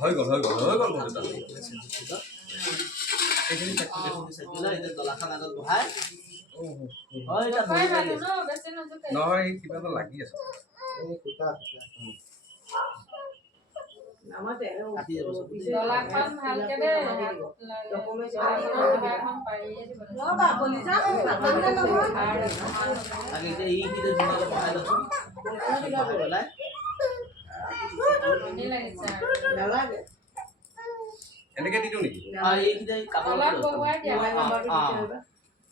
হৈ গ'ল নহয় কিবা এটা লাগি আছে দলাখন ভালকে দে দলাখন পাৰিয়ে দিব ৰবা বলি যা নাকান্দে নহয় আগে যে ই কি ধুনীয়াকে বহাই লৈছো বহাই পেলাই এনে লাগিছে নালাগে এনেকে দি দিওঁ নেকি এই কি কাপড় বহুৱাই দিয়া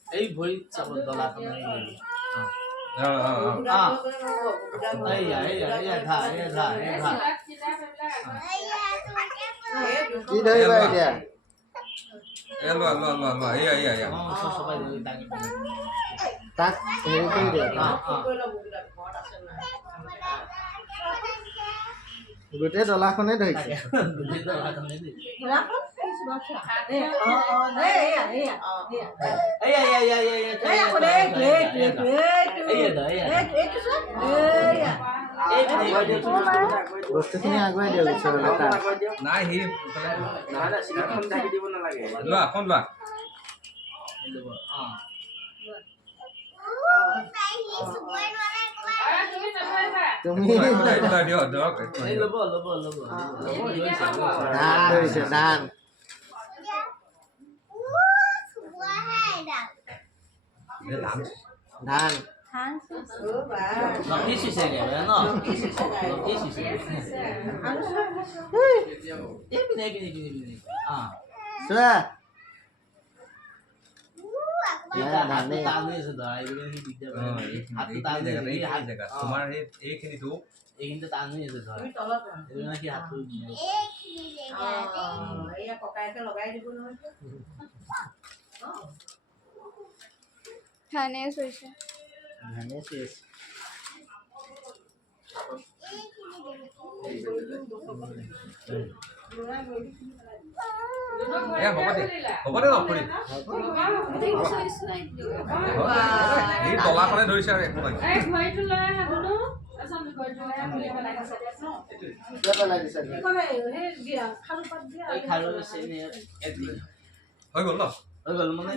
এই ভৰিত চাব দলাখন কি ধৰিবা এতিয়া তাক হেৰি কৰি দিয়া গোটেই দলাখনে ধৰিছে বস্তুখিনি আগুৱাই দিয়ক নাই সি লোৱা এখন লোৱা তুমি ল'ব ধান ধৰিছে ধান ধান চোৱা তোমাৰ এইখিনিতো এইখিনিতে টান হৈ আছে ধৰা সি হাতটো ধানে চুইছে ধানে চুইছে হ'ব দে নকৰি এই তলাখনে ধৰিছে আৰু একো নাই খাৰু চেনি হৈ গ'ল ন হৈ গ'ল মানে